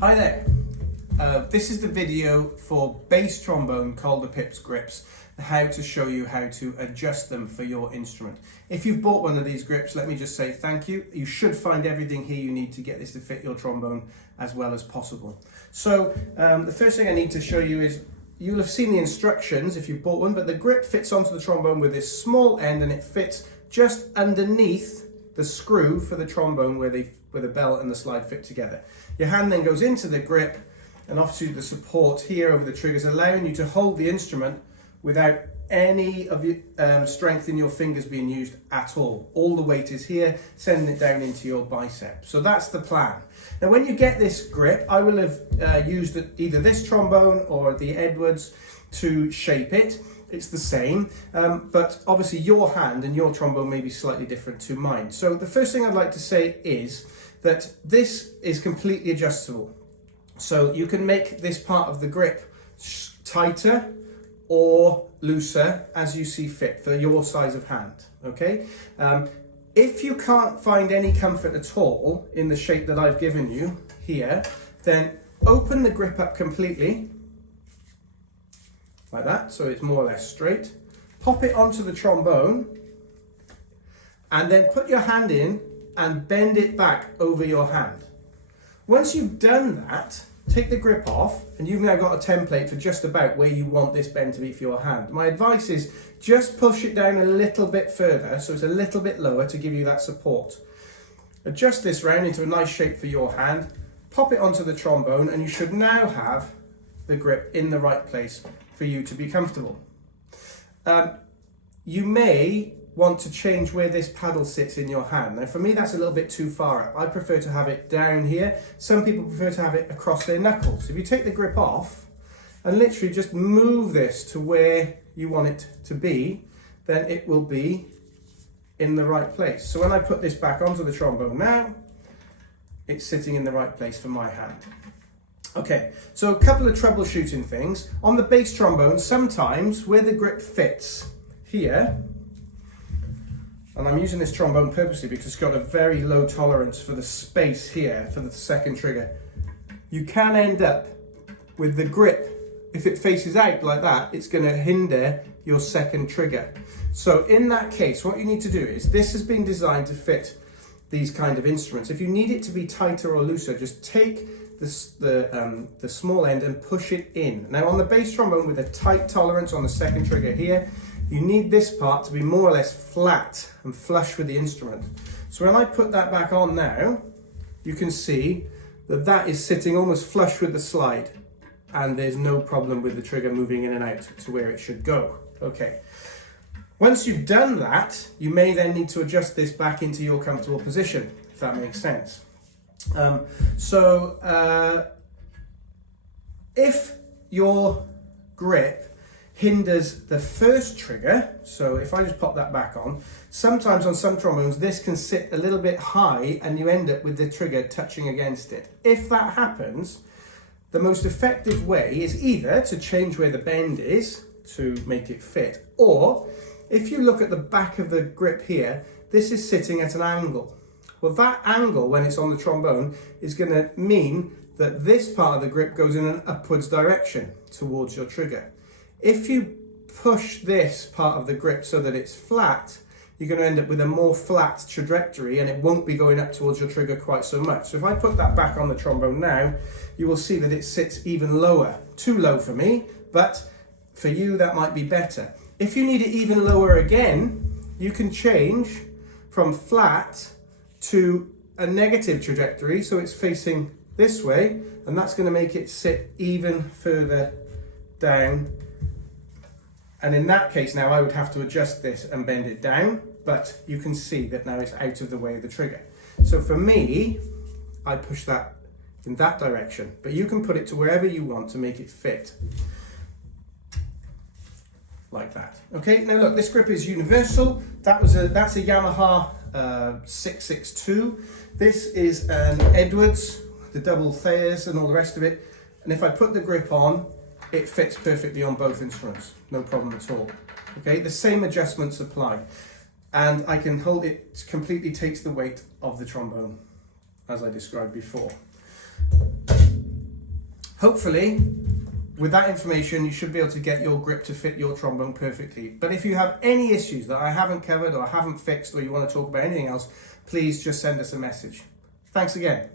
Hi there. This is the video for bass trombone CalderPips grips, how to show you how to adjust them for your instrument. If you've bought one of these grips, let me just say thank you. You should find everything here you need to get this to fit your trombone as well as possible. So the first thing I need to show you is, you'll have seen the instructions if you've bought one, but the grip fits onto the trombone with this small end and it fits just underneath the screw for the trombone where the bell and the slide fit together. Your hand then goes into the grip and obviously the support here over the triggers, allowing you to hold the instrument without any of your strength in your fingers being used at all. All the weight is here, sending it down into your bicep. So that's the plan. Now when you get this grip, I will have used either this trombone or the Edwards to shape it. It's the same, but obviously your hand and your trombone may be slightly different to mine. So the first thing I'd like to say is that this is completely adjustable. So you can make this part of the grip tighter or looser as you see fit for your size of hand, okay? If you can't find any comfort at all in the shape that I've given you here, then open the grip up completely, like that, so it's more or less straight. Pop it onto the trombone, and then put your hand in and bend it back over your hand. Once you've done that, take the grip off, and you've now got a template for just about where you want this bend to be for your hand. My advice is just push it down a little bit further, so it's a little bit lower to give you that support. Adjust this round into a nice shape for your hand, pop it onto the trombone, and you should now have the grip in the right place for you to be comfortable. You may want to change where this paddle sits in your hand. Now for me that's a little bit too far up. I prefer to have it down here. Some people prefer to have it across their knuckles. If you take the grip off and literally just move this to where you want it to be, then it will be in the right place. So when I put this back onto the trombone now, it's sitting in the right place for my hand. Okay, so a couple of troubleshooting things. On the bass trombone, sometimes where the grip fits here, and I'm using this trombone purposely because it's got a very low tolerance for the space here for the second trigger, you can end up with the grip, if it faces out like that, it's going to hinder your second trigger. So in that case, what you need to do is, this has been designed to fit these kind of instruments. If you need it to be tighter or looser, just take the small end and push it in. Now on the bass trombone with a tight tolerance on the second trigger here, you need this part to be more or less flat and flush with the instrument. So when I put that back on now, you can see that that is sitting almost flush with the slide, and there's no problem with the trigger moving in and out to where it should go. Okay. Once you've done that, you may then need to adjust this back into your comfortable position, if that makes sense. If your grip hinders the first trigger, so if I just pop that back on, sometimes on some trombones this can sit a little bit high and you end up with the trigger touching against it. If that happens, the most effective way is either to change where the bend is to make it fit, or if you look at the back of the grip here, this is sitting at an angle. Well, that angle, when it's on the trombone, is going to mean that this part of the grip goes in an upwards direction towards your trigger. If you push this part of the grip so that it's flat, you're going to end up with a more flat trajectory and it won't be going up towards your trigger quite so much. So if I put that back on the trombone now, you will see that it sits even lower. Too low for me, but for you that might be better. If you need it even lower again, you can change from flat to a negative trajectory, so it's facing this way, and that's going to make it sit even further down. And in that case now I would have to adjust this and bend it down, but you can see that now it's out of the way of the trigger. So for me, I push that in that direction, but you can put it to wherever you want to make it fit. Like that. Okay, now look, this grip is universal. That's a Yamaha 662. This is an Edwards, the double Thayers and all the rest of it. And if I put the grip on, it fits perfectly on both instruments, no problem at all. Okay, the same adjustments apply. And I can hold it, completely takes the weight of the trombone, as I described before. Hopefully, with that information, you should be able to get your grip to fit your trombone perfectly. But if you have any issues that I haven't covered or I haven't fixed, or you want to talk about anything else, please just send us a message. Thanks again.